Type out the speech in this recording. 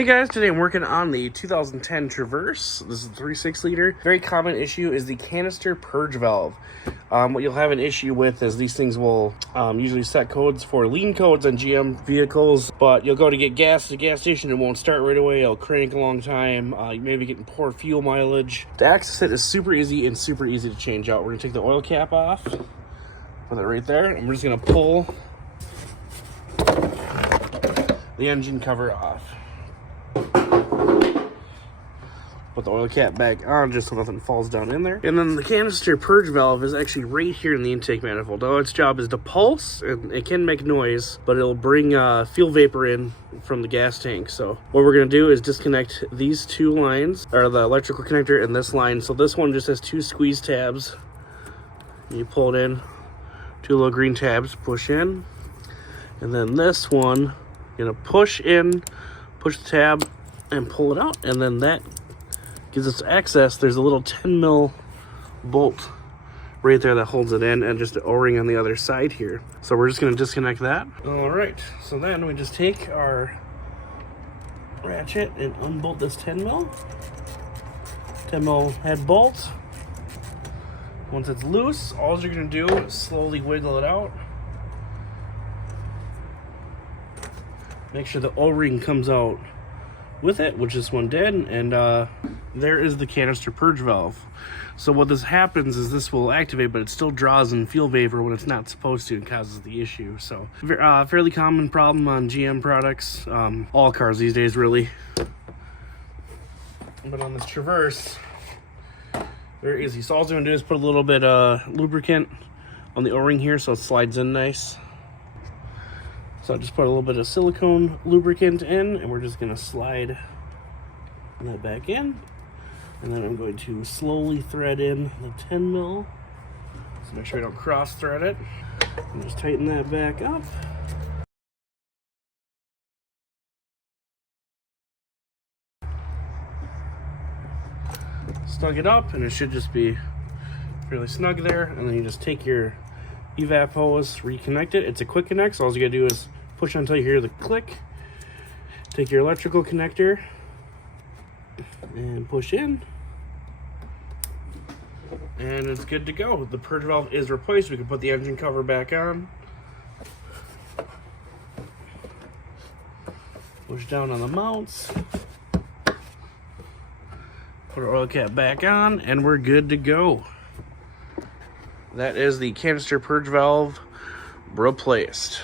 Hey guys, today I'm working on the 2010 Traverse. This is a 3.6 liter. Very common issue is the canister purge valve. What you'll have an issue with is these things will usually set codes for lean codes on GM vehicles, but you'll go to get gas at the gas station, it won't start right away, it'll crank a long time, you may be getting poor fuel mileage. To access it is super easy and super easy to change out. We're gonna take the oil cap off, put that right there, and we're just gonna pull the engine cover off. Put the oil cap back on just so nothing falls down in there. And then the canister purge valve is actually right here in the intake manifold. Now its job is to pulse, and it can make noise, but it'll bring fuel vapor in from the gas tank. So what we're gonna do is disconnect these two lines, or the electrical connector and this line. So this one just has two squeeze tabs. You pull it in, two little green tabs, push in. And then this one, you're gonna push in, push the tab, and pull it out, and then that gives us access. There's a little 10 mil bolt right there that holds it in, and just an O-ring on the other side here. So we're just going to disconnect that. All right, so then we just take our ratchet and unbolt this 10 mil head bolt. Once it's loose, all you're going to do is slowly wiggle it out. Make sure the O-ring comes out with it, which this one did, and there is the canister purge valve. So what this happens is this will activate, but it still draws in fuel vapor when it's not supposed to and causes the issue. So fairly common problem on GM products, all cars these days really. But on this Traverse, very easy. So all it's going to do is put a little bit of lubricant on the O-ring here so it slides in nice. So I just put a little bit of silicone lubricant in, and we're just going to slide that back in. And then I'm going to slowly thread in the 10 mil. So make sure I don't cross thread it. And just tighten that back up. Snug it up, and it should just be fairly snug there. And then you just take your evap hose, reconnect it. It's a quick connect, so all you gotta do is push until you hear the click. Take your electrical connector and push in, and it's good to go. The purge valve is replaced. We can put the engine cover back on, push down on the mounts, put our oil cap back on, and we're good to go. That is the canister purge valve replaced.